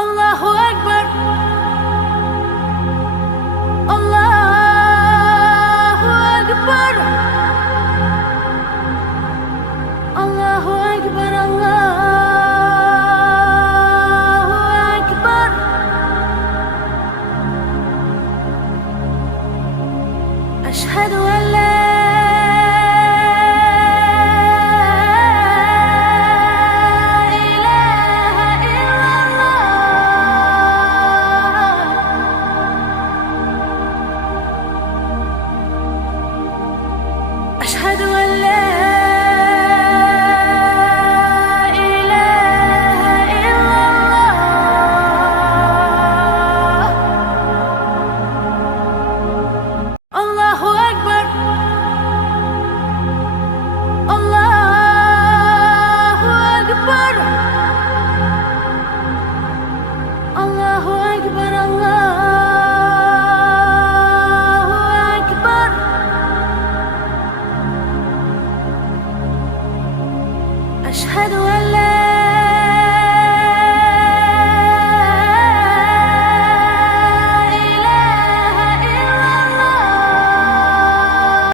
Allahu Ekber, Allahu Ekber, Allahu Ekber, Allahu Ekber. Eşhedü en la أشهد أن لا إله إلا الله. الله أكبر، الله أكبر، الله أكبر، الله أكبر. أشهد أن لا